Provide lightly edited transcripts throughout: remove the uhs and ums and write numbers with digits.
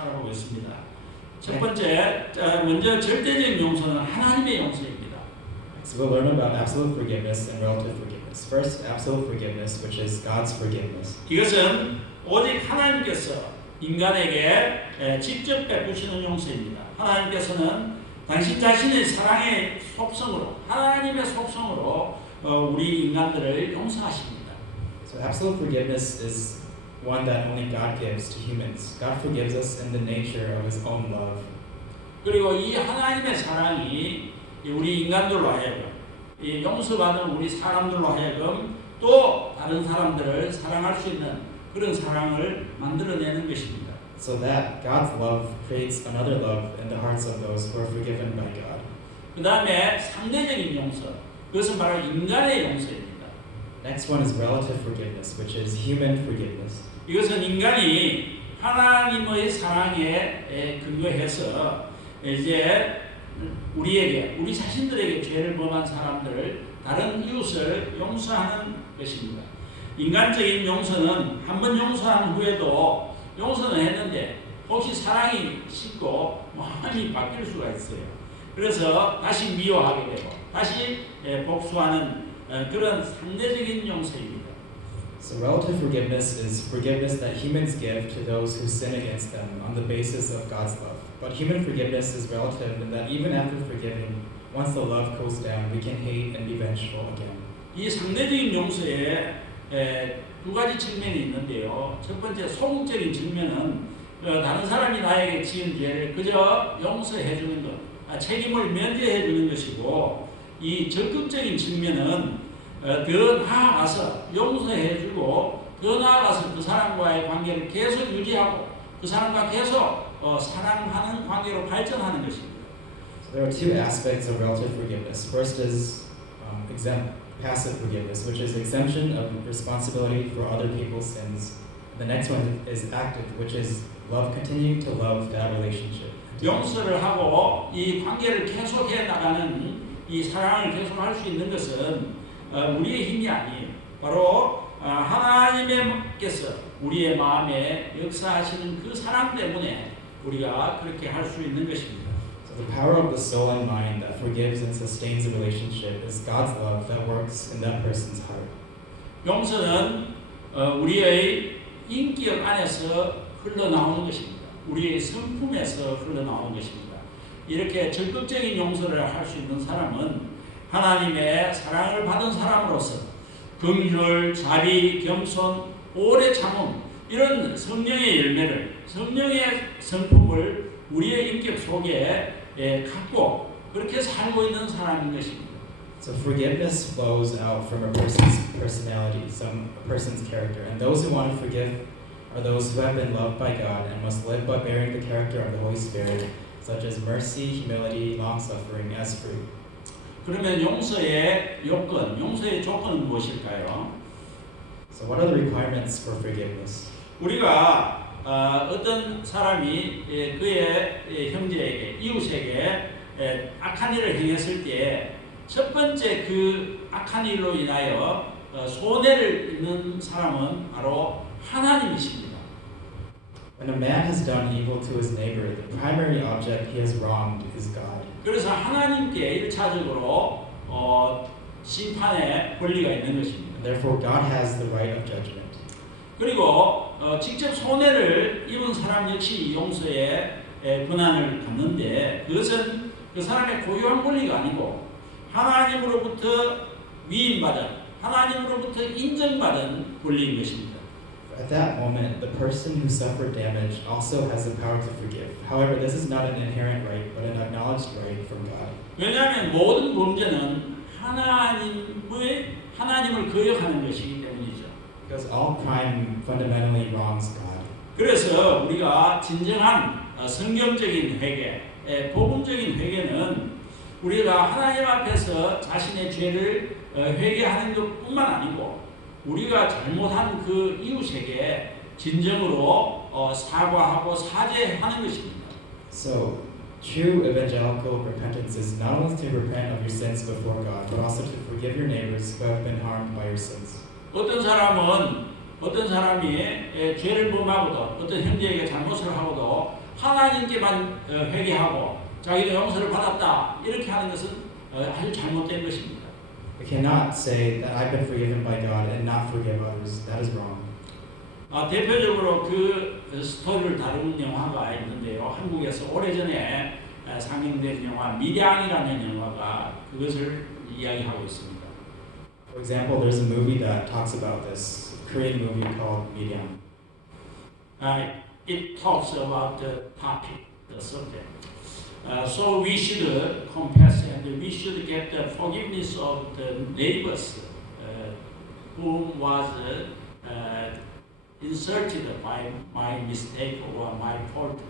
알아보겠습니다. 첫 번째, 먼저 절대적인 용서는 하나님의 용서입니다. So we'll learn about absolute forgiveness and relative forgiveness. First, absolute forgiveness, which is God's forgiveness. 이것은 오직 하나님께서 인간에게 직접 베푸시는 용서입니다. 하나님께서는 당신 자신의 사랑의 속성으로, 하나님의 속성으로 우리 인간들을 용서하십니다. So absolute forgiveness is one that only God gives to humans. God forgives us in the nature of His own love. 그리고 이 하나님의 사랑이 우리 인간들로 하여금, 이 용서받은 우리 사람들로 하여금 또 다른 사람들을 사랑할 수 있는 그런 사랑을 만들어내는 것입니다. So that God's love creates another love in the hearts of those who are forgiven by God. 그 다음에 상대적인 용서, 그것은 바로 인간의 용서입니다. Next one is relative forgiveness, which is human forgiveness. 이것은 인간이 하나님의 사랑에 근거해서 이제 우리 자신들에게 죄를 범한 사람들을 다른 이웃을 용서하는 것입니다. 인간적인 용서는 한번 용서한 후에도 용서는 했는데 혹시 사랑이 식고 마음이 바뀔 수가 있어요. 그래서 다시 미워하게 되고 다시 복수하는 그런 상대적인 용서입니다. So relative forgiveness is forgiveness that humans give to those who sin against them on the basis of God's love. But human forgiveness is relative in that even after forgiving, once the love cools down, we can hate and be vengeful again. 이 상대적인 용서에 두 가지 측면이 있는데요. 첫 번째 소극적인 측면은 다른 사람이 나에게 지은 죄를 그저 용서해 주는 것, 책임을 면제해 주는 것이고, 이 적극적인 측면은 더 나아가서 용서해 주고 더 나아가서 그 사람과의 관계를 계속 유지하고 그 사람과 계속 사랑하는 관계로 발전하는 것입니다. So there are two aspects of relative forgiveness. First is passive forgiveness, which is exemption of responsibility for other people's sins. The next one is active, which is continuing to love that relationship. 용서를 하고 이 관계를 계속해 나가는 이 사랑을 계속할 수 있는 것은 우리의 힘이 아니에요. 바로 하나님께서 우리의 마음에 역사하시는 그 사랑 때문에 우리가 그렇게 할 수 있는 것입니다. So the power of the soul and mind that forgives and sustains a relationship is God's love that works in that person's heart. 용서는 우리의 인격 안에서 흘러나오는 것입니다. 우리의 성품에서 흘러나오는 것입니다. 이렇게 적극적인 용서를 할 수 있는 사람은 하나님의 사랑을 받은 사람으로서 긍휼, 자비, 겸손, 오래 참음 이런 성령의 열매를, 성령의 성품을 우리의 인격 속에 갖고 그렇게 살고 있는 사람인 것입니다. So forgiveness flows out from a person's personality, a person's character, and those who want to forgive are those who have been loved by God and must live by bearing the character of the Holy Spirit, such as mercy, humility, long-suffering, as fruit. 그러면 용서의 요건, 용서의 조건은 무엇일까요? So what are the requirements for forgiveness? 우리가 어떤 사람이 그의 형제에게, 이웃에게 악한 일을 행했을 때 첫 번째 그 악한 일로 인하여 손해를 입는 사람은 바로 하나님이십니다. When a man has done evil to his neighbor, the primary object he has wronged is God. 그래서 하나님께 1차적으로 심판의 권리가 있는 것입니다. Therefore, God has the right of judgment. 그리고 직접 손해를 입은 사람 역시 용서의 권한을 갖는데 그것은 그 사람의 고유한 권리가 아니고 하나님으로부터 위임받은, 하나님으로부터 인정받은 권리인 것입니다. At that moment, the person who suffered damage also has the power to forgive. However, this is not an inherent right, but an acknowledged right from God. 왜냐하면 모든 범죄는 하나님을 거역하는 것이기 때문이죠. Because all crime fundamentally wrongs God. 그래서 우리가 진정한 성경적인 회개, 복음적인 회개는 우리가 하나님 앞에서 자신의 죄를 회개하는 것뿐만 아니고 우리가 잘못한 그 이웃에게 진정으로 사과하고 사죄하는 것입니다. So, true evangelical repentance is not only to repent of your sins before God, but also to forgive your neighbors who have been harmed by your sins. 어떤 사람이 죄를 범하고도 어떤 형제에게 잘못을 하고도 하나님께만 회개하고 자기도 용서를 받았다 이렇게 하는 것은 아주 잘못된 것입니다. We cannot say that I've been forgiven by God and not forgive others. That is wrong. 대표적으로 그 스토리를 다루는 영화가 있는데요. 한국에서 오래전에 상영된 영화 밀양이라는 영화가 그것을 이야기하고 있습니다. For example, there's a movie that talks about this, a Korean movie called Miryang. It talks about the topic, the subject. So we should confess and we should get the forgiveness of the neighbors whom was insulted by my mistake or my fault.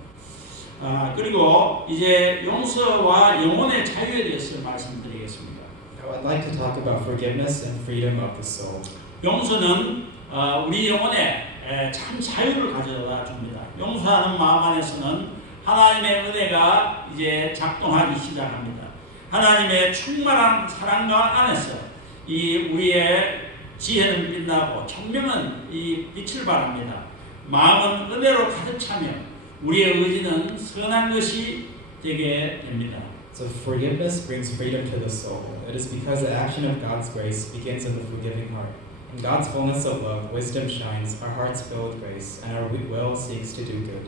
그리고 이제 용서와 영혼의 자유에 대해서 말씀드리겠습니다. Now I'd like to talk about forgiveness and freedom of the soul. 용서는 우리 영혼에 참 자유를 가져다 줍니다. 용서하는 마음 안에서는 하나님의 은혜가 이제 작동하기 시작합니다. 하나님의 충만한 사랑과 안에서 이 우리의 지혜는 빛나고 총명은 이 빛을 발합니다. 마음은 은혜로 가득 차며 우리의 의지는 선한 것이 되게 됩니다. So forgiveness brings freedom to the soul. It is because the action of God's grace begins in the forgiving heart. In God's fullness of love, wisdom shines, our hearts fill with grace, and our will seeks to do good.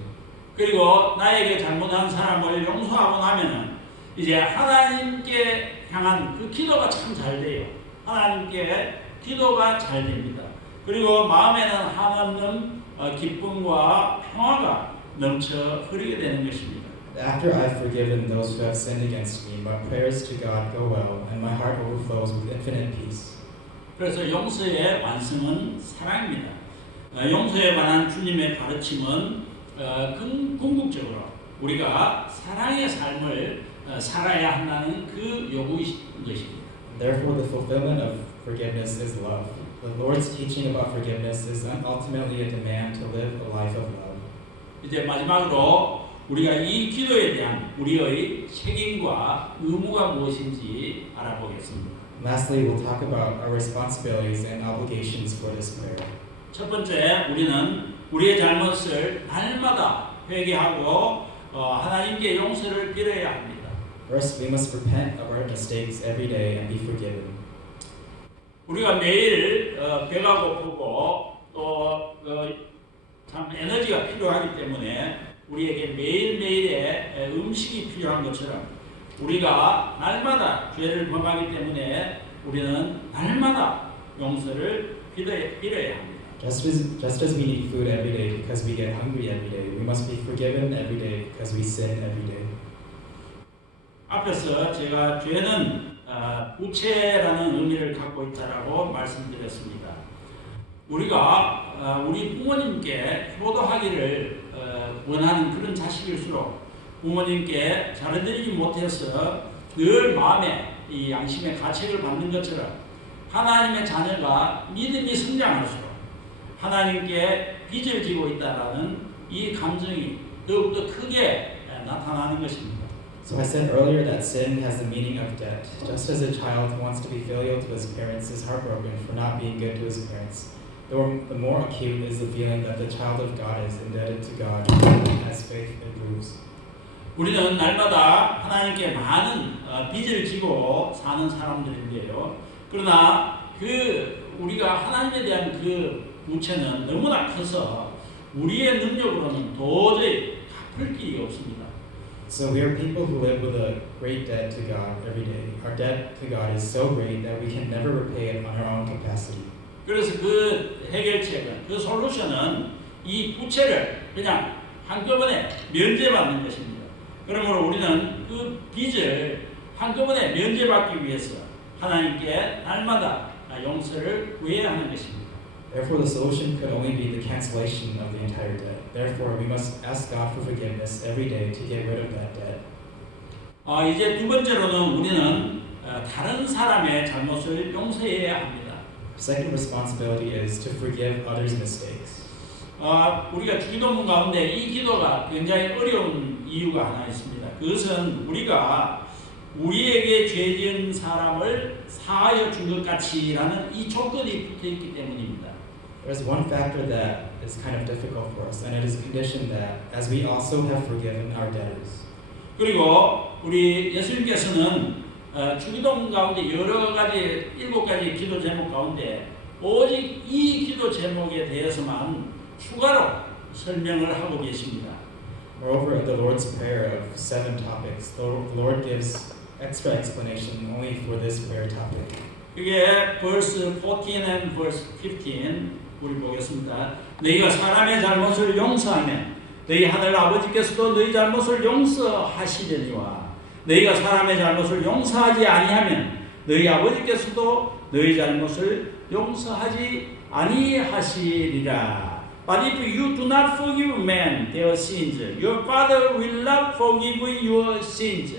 그리고 나에게 잘못한 사람을 용서하고 나면은 이제 하나님께 향한 그 기도가 참 잘 돼요. 하나님께 기도가 잘 됩니다. 그리고 마음에는 한없는 기쁨과 평화가 넘쳐 흐르게 되는 것입니다. After I've forgiven those who have sinned against me, my prayers to God go well, and my heart overflows with infinite peace. 그래서 용서의 완성은 사랑입니다. 용서에 관한 주님의 가르침은 궁극적으로 우리가 사랑의 삶을 살아야 한다는 그 요구인 것입니다. Therefore, the fulfillment of forgiveness is love. The Lord's teaching about forgiveness is ultimately a demand to live a life of love. 이제 마지막으로 우리가 이 기도에 대한 우리의 책임과 의무가 무엇인지 알아보겠습니다. Lastly, we'll talk about our responsibilities and obligations for this prayer. 첫 번째, 우리는 우리의 잘못을 날마다 회개하고 하나님께 용서를 빌어야 합니다. First, we must repent of our mistakes every day and be forgiven. 우리가 매일 배가 고프고 또 참 에너지가 필요하기 때문에 우리에게 매일매일의 음식이 필요한 것처럼 우리가 날마다 죄를 범하기 때문에 우리는 날마다 용서를 빌어야 합니다. Just as we need food every day because we get hungry every day, we must be forgiven every day because we sin every day. 앞에서 제가 죄는 부채라는 의미를 갖고 있다라고 말씀드렸습니다. 우리가 우리 부모님께 효도하기를 원하는 그런 자식일수록 부모님께 잘해드리지 못해서 늘 마음에 이 양심의 가책을 받는 것처럼 하나님의 자녀가 믿음이 성장할수록 하나님께 빚을 지고 있다라는 이 감정이 더욱더 크게 나타나는 것입니다. So I said earlier that sin has the meaning of debt. Just as a child who wants to be filial to his parents is heartbroken for not being good to his parents, the more acute is the feeling that the child of God is indebted to God as faith improves. 우리는 날마다 하나님께 많은 빚을 지고 사는 사람들인데요. 그러나 우리가 하나님에 대한 그 부채는 너무나 커서 우리의 능력으로는 도저히 갚을 길이 없습니다. So we are people who live with a great debt to God every day. Our debt to God is so great that we can never repay it on our own capacity. 그래서 그 해결책은, 그 솔루션은 이 부채를 그냥 한꺼번에 면제받는 것입니다. 그러므로 우리는 그 빚을 한꺼번에 면제받기 위해서 하나님께 날마다 용서를 구해야 하는 것입니다. Therefore, the solution could only be the cancellation of the entire debt. Therefore, we must ask God for forgiveness every day to get rid of that debt. 이제 두 번째로는 우리는 다른 사람의 잘못을 용서해야 합니다. Second responsibility is to forgive others' mistakes. 우리가 기도문 가운데 이 기도가 굉장히 어려운 이유가 하나 있습니다. 그것은 우리가 우리에게 죄 지은 사람을 사하여 준 것 같이라는 이 조건이 붙어 있기 때문입니다. There's one factor that is kind of difficult for us, and it is conditioned that as we also have forgiven our debtors. 그리고 우리 예수님께서는 주기도 가운데 여러 가지 7가지 기도 제목 가운데 오직 이 기도 제목에 대해서만 추가로 설명을 하고 계십니다. Moreover, in the Lord's Prayer of 7 topics, the Lord gives extra explanation only for this prayer topic. 그게 verse 14 and verse 15 우리 보겠습니다. 너희가 사람의 잘못을 용서하면 너희 하늘 아버지께서도 너희 잘못을 용서하시려니와 너희가 사람의 잘못을 용서하지 아니하면 너희 아버지께서도 너희 잘못을 용서하지 아니하시리라. But if you do not forgive men their sins, your Father will not forgive your sins.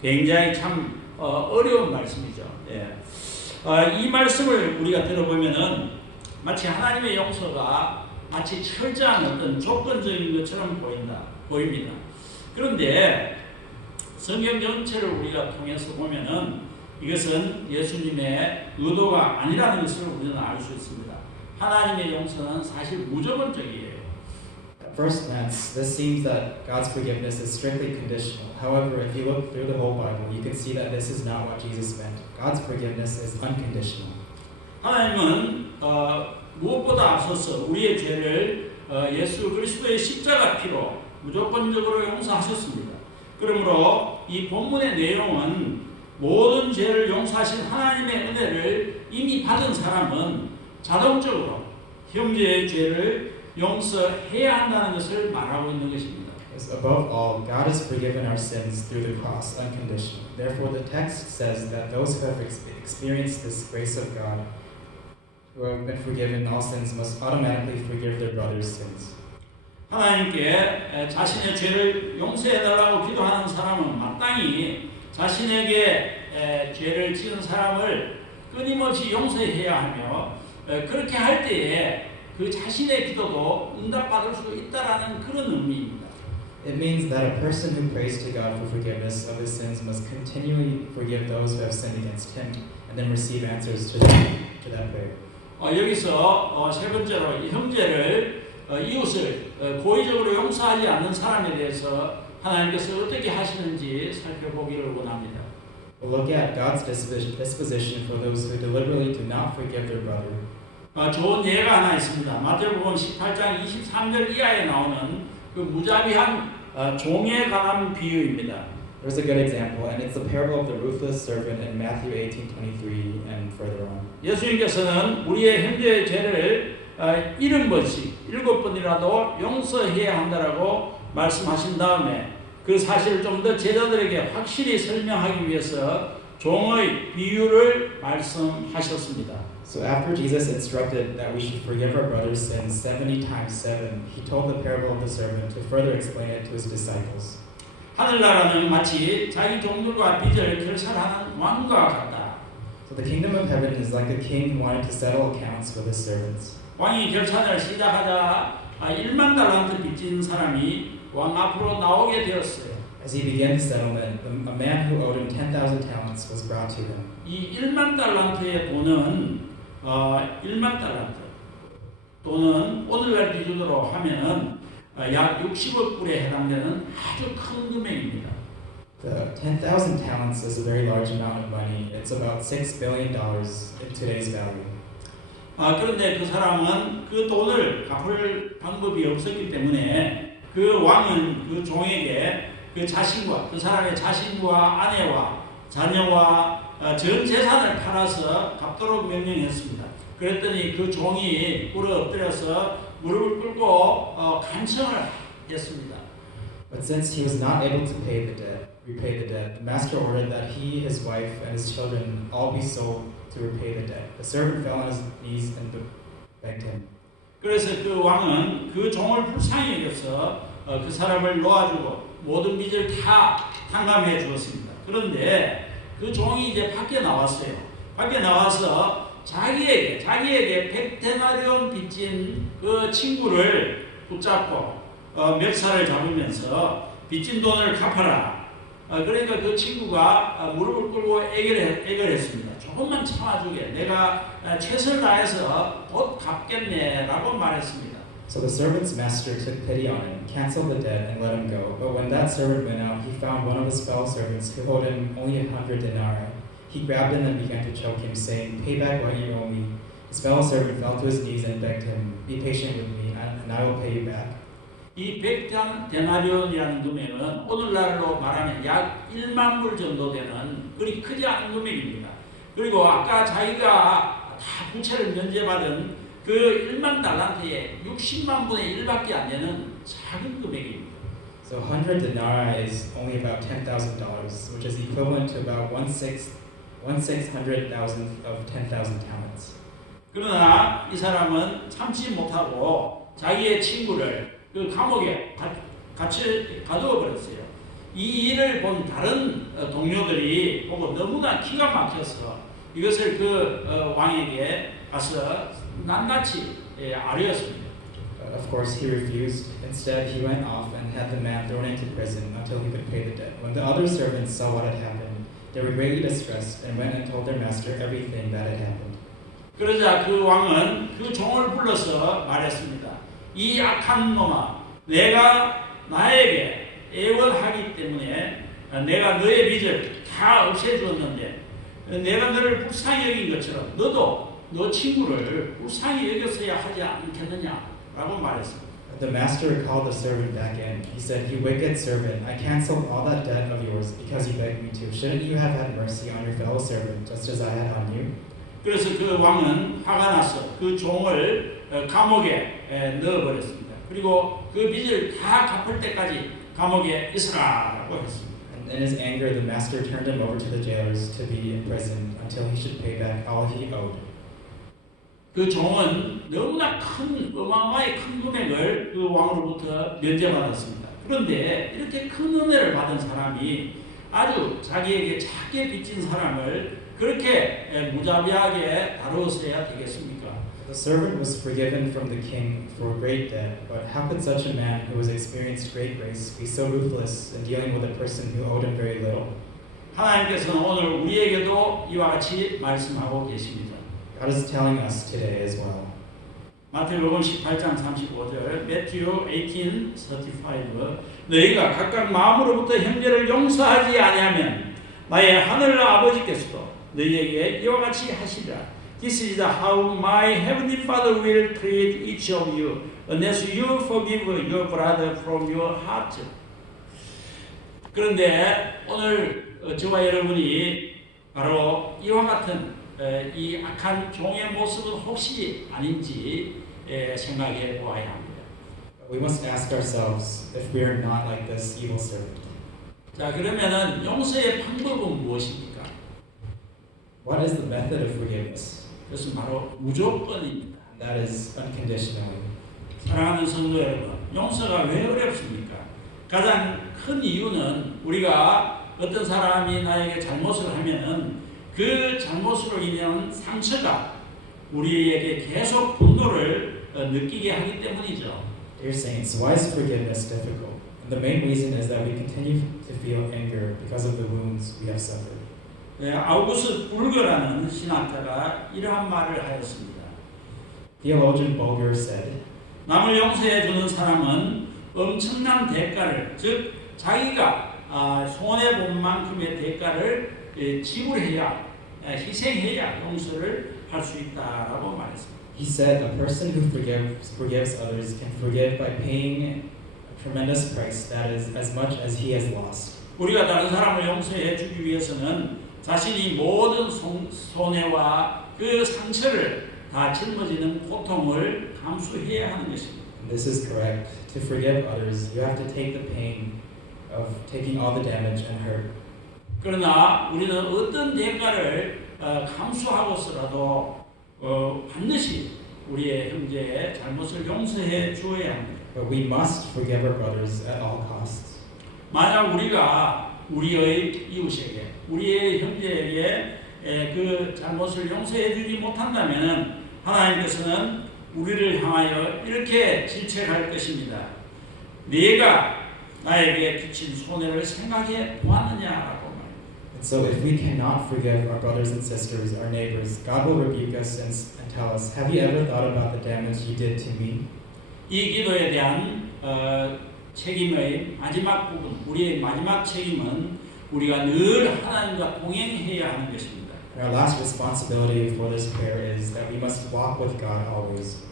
굉장히 참 어려운 말씀이죠. 예. 이 말씀을 우리가 들어보면은 마치 하나님의 용서가 마치 철저한 어떤 조건적인 것처럼 보입니다. 그런데 성경 전체를 우리가 통해서 보면은 이것은 예수님의 의도가 아니라는 것을 우리는 알 수 있습니다. 하나님의 용서는 사실 무조건적이에요. At first glance, this seems that God's forgiveness is strictly conditional. However, if you look through the whole Bible, you can see that this is not what Jesus meant. God's forgiveness is unconditional. 하나님은 무엇보다 앞서서 우리의 죄를 예수 그리스도의 십자가 피로 무조건적으로 용서하셨습니다. 그러므로 이 본문의 내용은 모든 죄를 용서하신 하나님의 은혜를 이미 받은 사람은 자동적으로 형제의 죄를 용서해야 한다는 것을 말하고 있는 것입니다. Because above all, God has forgiven our sins through the cross unconditionally. Therefore, the text says that those who have experienced this grace of God, who have been forgiven all sins, must automatically forgive their brother's sins. 하나님께 자신의 죄를 용서해달라고 기도하는 사람은 마땅히 자신에게 죄를 지은 사람을 끊임없이 용서해야 하며 그렇게 할 때에 그 자신의 기도도 응답받을 수 있다라는 그런 의미입니다. It means that a person who prays to God for forgiveness of his sins must continually forgive those who have sinned against him and then receive answers to that prayer. 여기서 세 번째로 형제를 이웃을 고의적으로 용서하지 않는 사람에 대해서 하나님께서 어떻게 하시는지 살펴보기를 원합니다. We'll look at God's disposition for those who deliberately do not forgive their brother. 좋은 예가 하나 있습니다. 마태복음 18장 23절 이하에 나오는 그 무자비한 종에 관한 비유입니다. There's a good example, and it's the parable of the ruthless servant in Matthew 18:23 and further on. 예수님께서는 우리의 형제의 죄를 70번씩 7번이라도 용서해야 한다라고 말씀하신 다음에 그 사실을 좀 더 제자들에게 확실히 설명하기 위해서 종의 비유를 말씀하셨습니다. So after Jesus instructed that we should forgive our brother's sins 70 times 7, he told the parable of the servant to further explain it to his disciples. 하늘나라는 마치 자기 종들과 빚을 결산하는 왕과 같다. So the kingdom of heaven is like a king who wanted to settle accounts with his servants. 왕이 결산을 시작하자 1만 달란트 빚진 사람이 왕 앞으로 나오게 되었어요. As he began the settlement, a man who owed him 10,000 talents was brought to him. 이 1만 달란트의 돈은 1만 달란트 또는 오늘날 기준으로 하면은 약 60억 불에 해당되는 아주 큰 금액입니다. The 10,000 talents is a very large amount of money. It's about $6 billion in today's value. 그런데 그 사람은 그 돈을 갚을 방법이 없었기 때문에 그 왕은 그 종에게 그 자신과 그 사람의 자신과 아내와 자녀와 전 재산을 팔아서 갚도록 명령했습니다. 그랬더니 그 종이 꿇어 엎드려서 무릎을 꿇고 간청을 했습니다. But since he was not able to repay the debt, the master ordered that he, his wife, and his children all be sold to repay the debt. The servant fell on his knees and begged him. 그래서 그 왕은 그 종을 불쌍히 여겨서 그 사람을 놓아주고 모든 빚을 다 탕감해 주었습니다. 그런데 그 종이 이제 밖에 나왔어요. 밖에 나와서 자기에게 100데나리온 빚진 그 친구를 붙잡고 멱살을 잡으면서 빚진 돈을 갚아라. 그러니까 그 친구가 무릎을 꿇고 애걸했습니다. 조금만 참아주게. 내가 최선을 다해서 곧 갚겠네라고 말했습니다. So the servant's master took pity on him, canceled the debt, and let him go. But when that servant went out, he found one of his fellow servants who owed him only 100 denarii. He grabbed him and began to choke him, saying, "Pay back what you owe me." His fellow servant fell to his knees and begged him, "Be patient with me, and I will pay you back." 이 100데나리온이라는 금액은 오늘날로 말하면 약 1만 불 정도 되는 그리 크지 않은 금액입니다. 그리고 아까 자기가 다 부채를 면제받은 그 1만 달란트의 60만 분의 1밖에 안 되는 작은 금액입니다. So 100 denarii is only about $10,000, which is equivalent to about 1/600,000 of 10,000 talents. 그러나 이 사람은 참지 못하고 자기의 친구를 그 감옥에 같이 가두어 버렸어요. 이 일을 본 다른 동료들이 보고 너무나 기가 막혀서 이것을 그 왕에게 가서 낱낱이 아뢰었습니다. Of course, he refused. Instead, he went off and had the man thrown into prison until he could pay the debt. When the other servants saw what had happened, they were greatly distressed and went and told their master everything that had happened. 그러자 그 왕은 그 종을 불러서 말했습니다. 이 악한 놈아, 내가 나에게 애원하기 때문에 내가 너의 빚을 다 없애주었는데 내가 너를 불쌍히 여긴 것처럼 너도 너 친구를 불쌍히 여겼어야 하지 않겠느냐라고 말했습니다. The master called the servant back in. He said, "You wicked servant, I canceled all that debt of yours because you begged me to. Shouldn't you have had mercy on your fellow servant just as I had on you?" 그래서 그 왕은 화가 나서 그 종을 감옥에 넣어버렸습니다. 그리고 그 빚을 다 갚을 때까지 감옥에 있으라라고 했습니다. And in his anger, the master turned him over to the jailers to be imprisoned until he should pay back all he owed. 그 종은 너무나 어마어마하게 큰 금액을 그 왕으로부터 면제받았습니다. 그런데 이렇게 큰 은혜를 받은 사람이 아주 자기에게 작게 빚진 사람을 그렇게 무자비하게 다루었어야 되겠습니까? The servant was forgiven from the king for great debt, but how could such a man who has experienced great grace be so ruthless in dealing with a person who owed him very little? 하나님께서는 오늘 우리에게도 이와 같이 말씀하고 계십니다. God is telling us today as well. 마태복음 18장 35절, Matthew 18:35. 너희가 각각 마음으로부터 형제를 용서하지 아니하면 나의 하늘 아버지께서도 너희에게 이와 같이 하시리라. This is how my heavenly Father will treat each of you unless you forgive your brother from your heart. 그런데 오늘 저와 여러분이 바로 이와 같은 이 악한 종의 모습은 혹시 아닌지 생각해 보아야 합니다. We must ask ourselves if we are not like this evil servant. 자, 그러면은 용서의 방법은 무엇입니까? What is the method of forgiveness? 그것은 바로 무조건입니다. That is unconditionally. 사랑하는 성도 여러분, 용서가 왜 어렵습니까? 가장 큰 이유는 우리가 어떤 사람이 나에게 잘못을 하면은 그 잘못으로 인한 상처가 우리에게 계속 분노를 느끼게 하기 때문이죠. Dear saints, why is forgiveness difficult? And the main reason is that we continue to feel anger because of the wounds we have suffered. 아우구스트 불거라는 신학자가 이러한 말을 하였습니다. Theologian Bulger said, 남을 용서해 주는 사람은 엄청난 대가를, 즉 자기가 손해 본 만큼의 대가를 지불해야, 희생해야 용서를 할 수 있다라고 말했습니다. He said, "A person who forgives others can forgive by paying a tremendous price that is as much as he has lost." 우리가 다른 사람을 용서해 주기 위해서는 자신이 모든 손해와 그 상처를 다 짊어지는 고통을 감수해야 하는 것입니다. This is correct. To forgive others, you have to take the pain of taking all the damage and hurt. 그러나 우리는 어떤 대가를 감수하고서라도 반드시 우리의 형제의 잘못을 용서해 주어야 합니다. But we must forgive our brothers at all costs. 만약 우리가 우리의 이웃에게, 우리의 형제에게 그 잘못을 용서해 주지 못한다면 하나님께서는 우리를 향하여 이렇게 질책할 것입니다. 네가 나에게 끼친 손해를 생각해 보았느냐라고 말합니다. And so if we cannot forgive our brothers and sisters, our neighbors, God will rebuke us and tell us, have you ever thought about the damage you did to me? 이 기도에 대한 책임의 마지막 부분, 우리의 마지막 책임은 우리가 늘 하나님과 동행해야 하는 것입니다. And our last responsibility for this prayer is that we must walk with God always.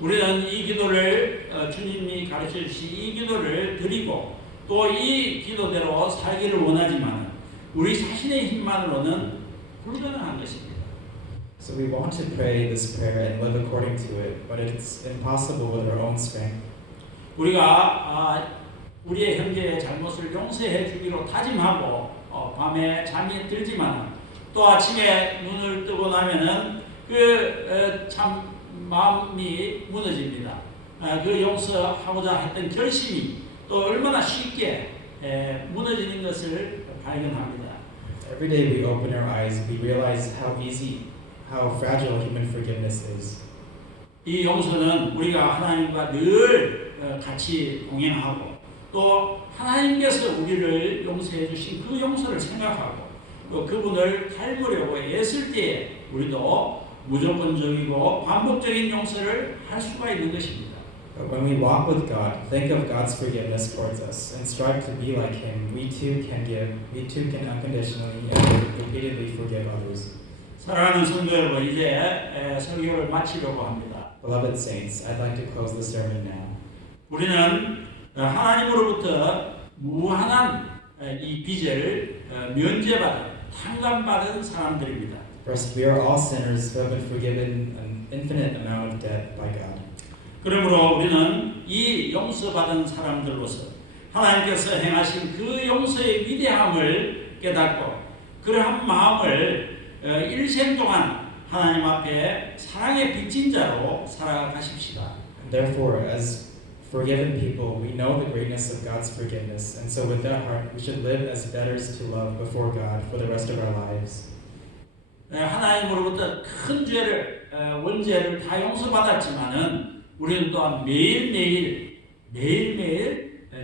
우리는 이 기도를 주님이 가르쳐 주신 이 기도를 드리고 또 이 기도대로 살기를 원하지만 우리 자신의 힘만으로는 불가능한 것입니다. So we want to pray this prayer and live according to it, but it's impossible with our own strength. 우리가 우리의 형제의 잘못을 용서해 주기로 다짐하고 밤에 잠이 들지만 또 아침에 눈을 뜨고 나면은 참 마음이 무너집니다. 그 용서하고자 했던 결심이 또 얼마나 쉽게 무너지는 것을 발견합니다. Every day we open our eyes, we realize how fragile human forgiveness is. 이 용서는 우리가 하나님과 늘 같이 동행하고 또 하나님께서 우리를 용서해 주신 그 용서를 생각하고 또 그분을 닮으려고 애쓸 때에 우리도 무조건적이고 반복적인 용서를 할 수가 있는 것입니다. But when we walk with God, think of God's forgiveness towards us, and strive to be like Him, we too can unconditionally and repeatedly forgive others. 사랑하는 성도 여러분, 이제 설교를 마치려고 합니다. Beloved saints, I'd like to close the sermon now. 우리는 하나님으로부터 무한한 이 빚을 면제받은 탕감받은 사람들입니다. First, we are all sinners who have been forgiven an infinite amount of debt by God. 그러므로 우리는 이 용서받은 사람들로서 하나님께서 행하신 그 용서의 위대함을 깨닫고 그러한 마음을 일생 동안 하나님 앞에 사랑의 빚진 자로 살아가십시다. Therefore, as forgiven people, we know the greatness of God's forgiveness, and so with that heart, we should live as debtors to love before God for the rest of our lives. 하나님으로부터 큰 죄를 원죄를 다 용서받았지만은 우리는 또한 매일매일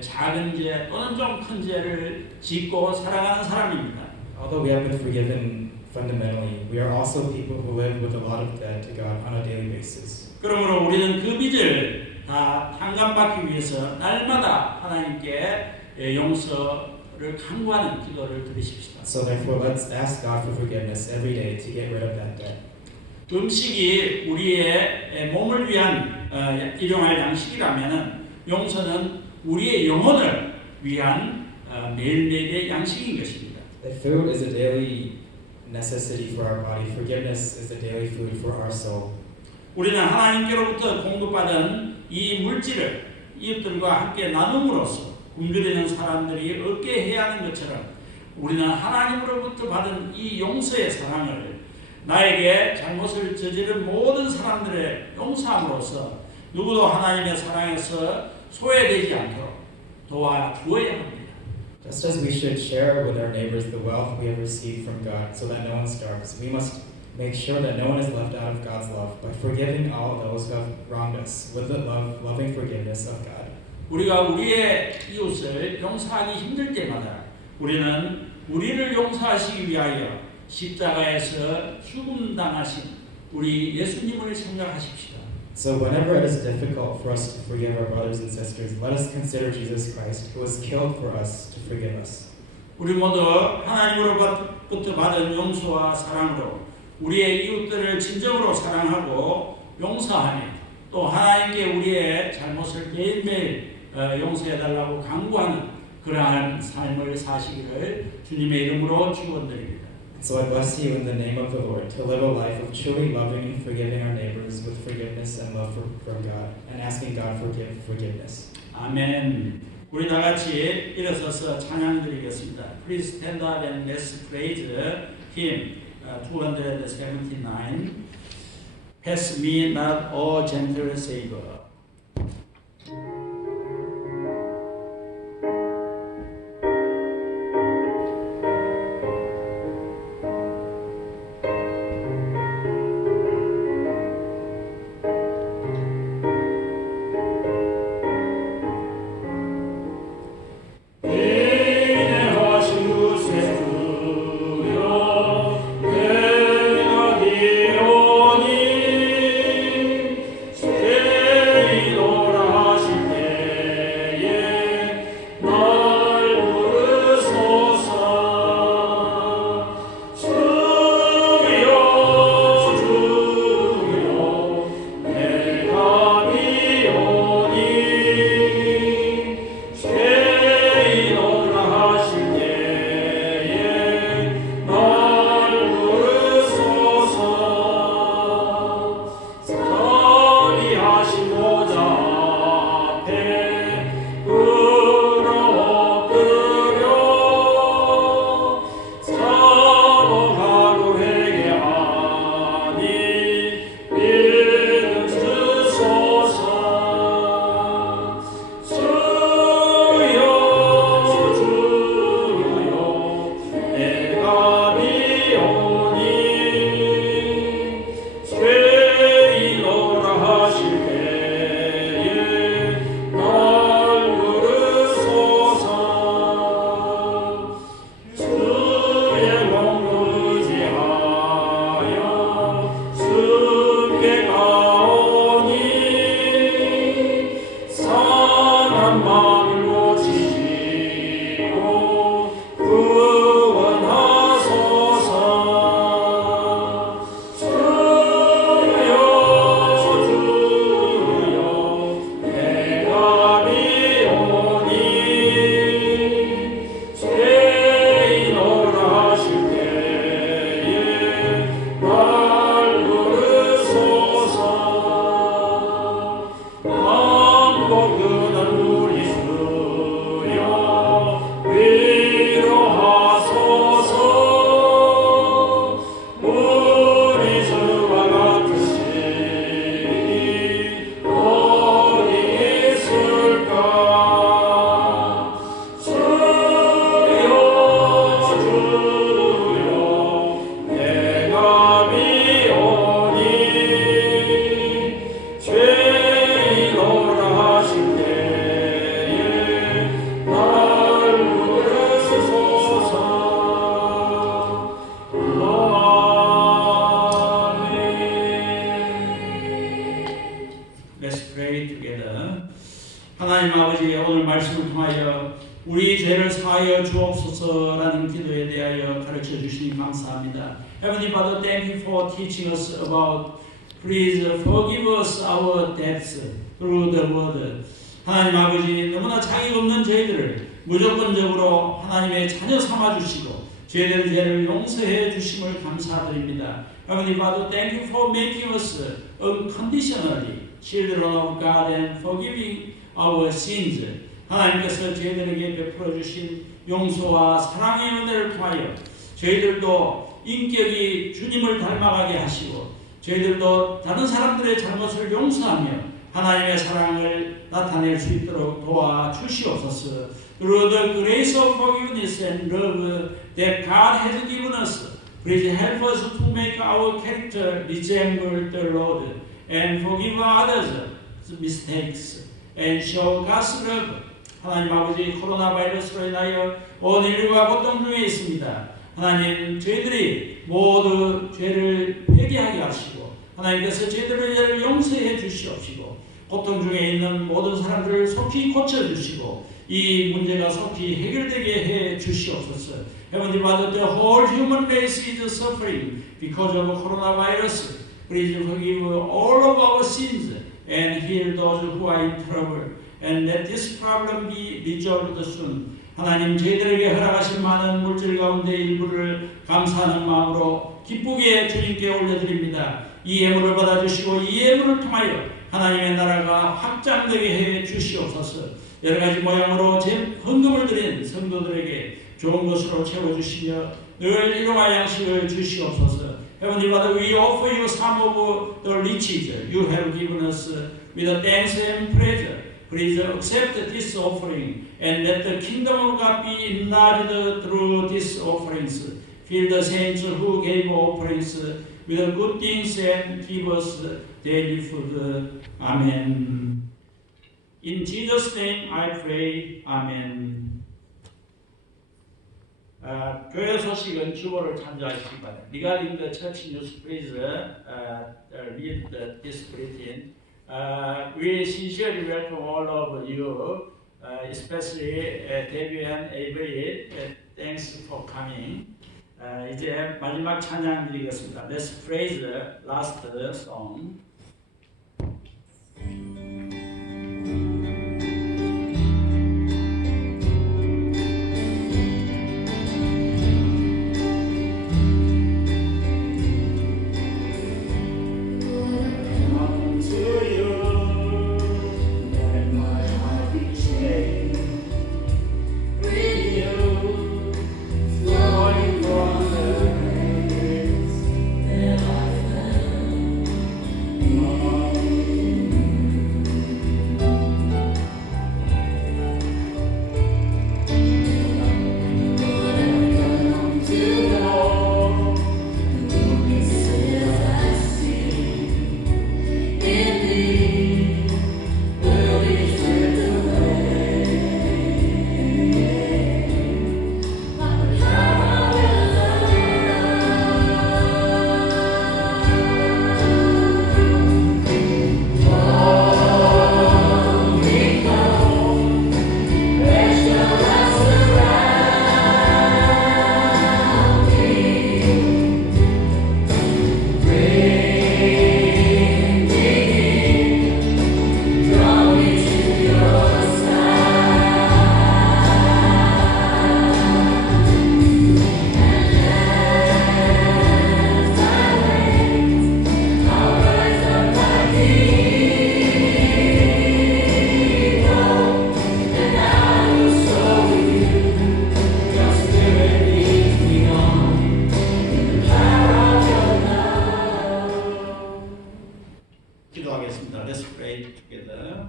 작은 죄 또는 좀 큰 죄를 짓고 살아가는 사람입니다. Although we have been forgiven fundamentally, we are also people who live with a lot of debt to God on a daily basis. 그러므로 우리는 그 빚을 다 탕감받기 위해서 날마다 하나님께 용서를 간구하는 기도를 드리십시다. So therefore, let's ask God for forgiveness every day to get rid of that debt. 음식이 우리의 몸을 위한 일용할 양식이라면은 용서는 우리의 영혼을 위한 매일매일의 양식인 것입니다. If food is a daily necessity for our body, forgiveness is the daily food for our soul. 우리는 하나님께로부터 공급받은 이 물질을 이웃들과 함께 나눔으로써 굶주리는 사람들이 얻게 해야 하는 것처럼 우리는 하나님으로부터 받은 이 용서의 사랑을 나에게 잘못을 저지른 모든 사람들의 용서함으로써 누구도 하나님의 사랑에서 소외되지 않도록 도와주어야 합니다. Just as we should share with our neighbors the wealth we have received from God so that no one starves, we must make sure that no one is left out of God's love by forgiving all those who have wronged us with the loving forgiveness of God. 우리가 우리의 이웃을 용서하기 힘들 때마다 우리는 우리를 용서하시기 위하여 십자가에서 죽음당하신 우리 예수님을 생각하십시다. So whenever it is difficult for us to forgive our brothers and sisters, let us consider Jesus Christ, who was killed for us to forgive us. 우리 모두 하나님으로부터 받은 용서와 사랑으로 우리의 이웃들을 진정으로 사랑하고 용서하며 또 하나님께 우리의 잘못을 매일매일 용서해달라고 간구하는 그러한 삶을 사시기를 주님의 이름으로 축원드립니다. So I bless you in the name of the Lord to live a life of truly loving and forgiving our neighbors with forgiveness and love from God and asking God for forgiveness. 아멘. 우리 다 같이 일어서서 찬양 드리겠습니다. Please stand up and let's praise Him. 279. Pass me not, O gentle Savior. 우리 죄를 사하여 주옵소서라는 기도에 대하여 가르쳐 주시니 감사합니다. Heavenly Father, thank you for teaching us about please forgive us our debts through the word. 하나님 아버지, 너무나 자격 없는 저희들을 무조건적으로 하나님의 자녀 삼아 주시고 저희들의 죄를 용서해 주심을 감사드립니다. Heavenly Father, thank you for making us unconditionally children of God and forgiving our sins. 하나님께서 저희들에게 베풀어 주신 용서와 사랑의 은혜를 통하여 저희들도 인격이 주님을 닮아가게 하시고 저희들도 다른 사람들의 잘못을 용서하며 하나님의 사랑을 나타낼 수 있도록 도와주시옵소서. Through the grace of forgiveness and love that God has given us, please help us to make our character resemble the Lord and forgive others' mistakes and show God's love. 하나님 아버지, 코로나 바이러스로 인하여 온 인류가 고통 중에 있습니다. 하나님, 저희들이 모두 죄를 회개하게 하시고 하나님께서 저희들의 죄를 용서해 주시옵시고 고통 중에 있는 모든 사람들을 속히 고쳐주시고 이 문제가 속히 해결되게 해 주시옵소서. Heavenly Father, the whole human race is suffering because of coronavirus. Please forgive all of our sins and heal those who are in trouble. And let this problem be resolved soon. 하나님, 저희들에게 허락하신 많은 물질 가운데 일부를 감사하는 마음으로 기쁘게 주님께 올려드립니다. 이 예물을 받아주시고 이 예물을 통하여 하나님의 나라가 확장되게 해 주시옵소서. 여러 가지 모양으로 헌금을 드린 성도들에게 좋은 것으로 채워주시며 늘 일용할 양식을 주시옵소서. Heavenly Father, we offer you some of the riches you have given us with thanks and praise. Please accept this offering and let the kingdom of God be enlarged through these offerings. Fill the saints who gave offerings with good things and give us daily food. Amen. In Jesus' name I pray. Amen. 교회 소식은 주보를 참조하시기 바랍니다. Regarding the church news, please read this bulletin. We sincerely welcome all of you, especially Debbie and Avery. Thanks for coming. 이제 마지막 찬양 드리겠습니다. Let's praise the last song. 기도하겠습니다. Let's pray together.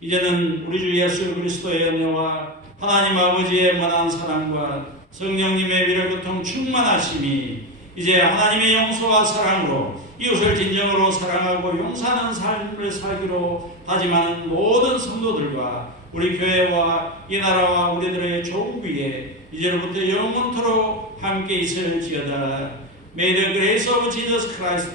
이제는 우리 주 예수 그리스도의 은혜와 하나님 아버지의 무한한 사랑과 성령님의 위로교통 충만하심이 이제 하나님의 용서와 사랑으로 이웃을 진정으로 사랑하고 용서하는 삶을 살기로 다짐하는 모든 성도들과 우리 교회와 이 나라와 우리들의 조국 위에 이제로부터 영원토록 함께 있을지어다. May the grace of Jesus Christ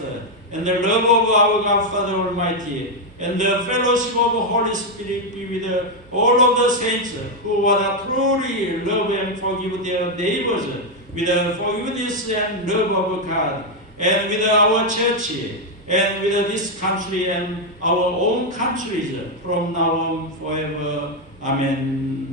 and the love of our God Father Almighty, and the fellowship of the Holy Spirit be with all of the saints who want to truly love and forgive their neighbors with the forgiveness and love of God, and with our church, and with this country and our own countries from now on forever. Amen.